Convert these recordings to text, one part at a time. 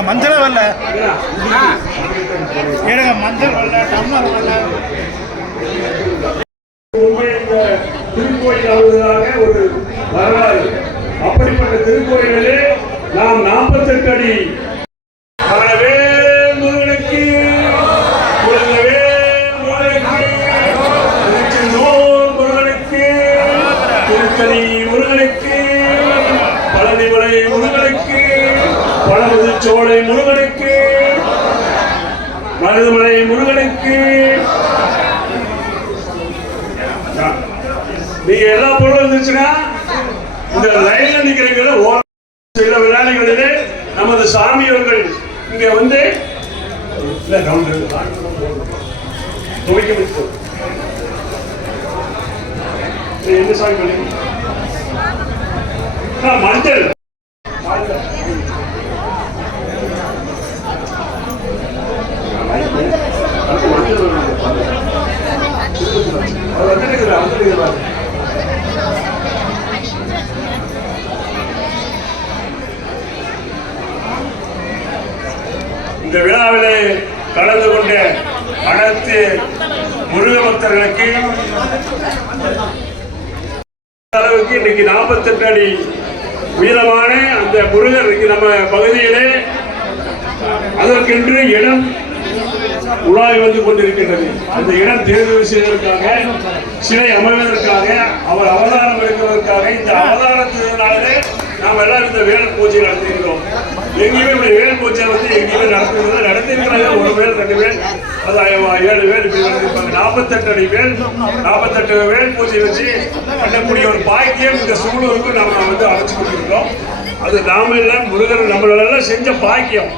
எனக்கு மஞ்சளே வரல. எனக்கு மஞ்சள் வரல டம்ளர் வரல. இந்த திருக்கோயில் ஒரு வரலாறு. அப்படிப்பட்ட திருக்கோயிலே நாம் நாற்பத்தெட்டு அடி சோலை முருகனுக்கு. மருதுமலை முருகனுக்கு. நீங்க எல்லா பொருளும் இருந்துச்சுன்னா இந்த லைன்ல நிக்கிறீங்கள ஓரம் சில விழாக்களிலே நமது சாமியவர்கள் இங்க வந்து இல்ல கவுண்டர் துவைக்க வைத்து என்ன சாமி பண்ணி மஞ்சள். இந்த விழாவிலே கலந்து கொண்ட அனைத்து முருக பக்தர்களுக்கு அளவுக்கு இன்னைக்கு நாற்பத்தெட்டு அடி உயரமான அந்த முருகர் நம்ம பகுதியிலே அதற்கென்று இடம் உலாவி வந்து கொண்டிருக்கின்றது. அந்த இடம் தேர்வு செய்வதற்காக சிலை அமைவதற்காக அவர் அவதாரம் எடுப்பதற்காக இந்த அவதாரத்தினாலே நாம் எல்லாம் இந்த வேல் பூஜை நடத்துகிறோம் எங்கேயுமே இப்படி வேல் பூஜை வந்து எங்கேயுமே நடத்துகிறது நடத்திருக்கிறாங்க. ஒரு வேல் ரெண்டு வேல். அது ஏழு வேல் இப்படி நடத்திருப்பாங்க. நாற்பத்தெட்டு அடி வேல் நாற்பத்தெட்டு வேல் பூஜை வச்சு பண்ணக்கூடிய ஒரு பாக்கியம் இந்த சூழலுக்கு நம்ம வந்து அமைச்சு கொடுத்துருக்கோம் அது நாம எல்லாம் முருகன் நம்மளெல்லாம் செஞ்ச பாக்கியம்.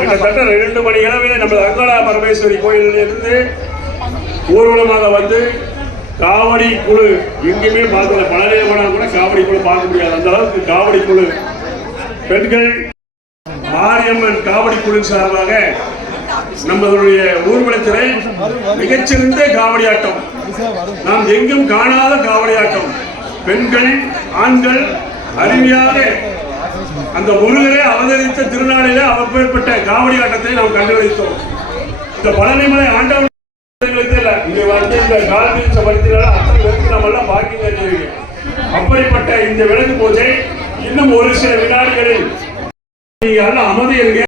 கிட்டத்தட்ட ரெண்டு மணி இரவில் நம்ம அங்கலா பரமேஸ்வரி கோயிலில் இருந்து ஊர்வலமாக வந்து காவடி குழு எங்கேயுமே பார்க்கல. பழனியில் போனால் கூட காவடி குழு பார்க்க முடியாது. அந்த அளவுக்கு காவடி குழு. பெண்கள் மாரியம்மன் காவடி குழு சார்பாக நம்மளுடைய ஊர்வலத்திலே மிகச்சிறந்த காவடி ஆட்டம். நாம் எங்கும் காணாத காவடி ஆட்டம். பெண்கள் ஆண்கள் அருமையாக அந்த முருகரே அவதரித்த திருநாளிலே அப்பேற்பட்ட காவடி ஆட்டத்தை நாம் கண்டுகளித்தோம் இந்த பழனிமலை ஆண்டவன் அப்படிப்பட்ட இந்த விலங்கு பூஜை இன்னும் ஒரு சில வினாடிகளில் நீங்க அமைதி இருங்க.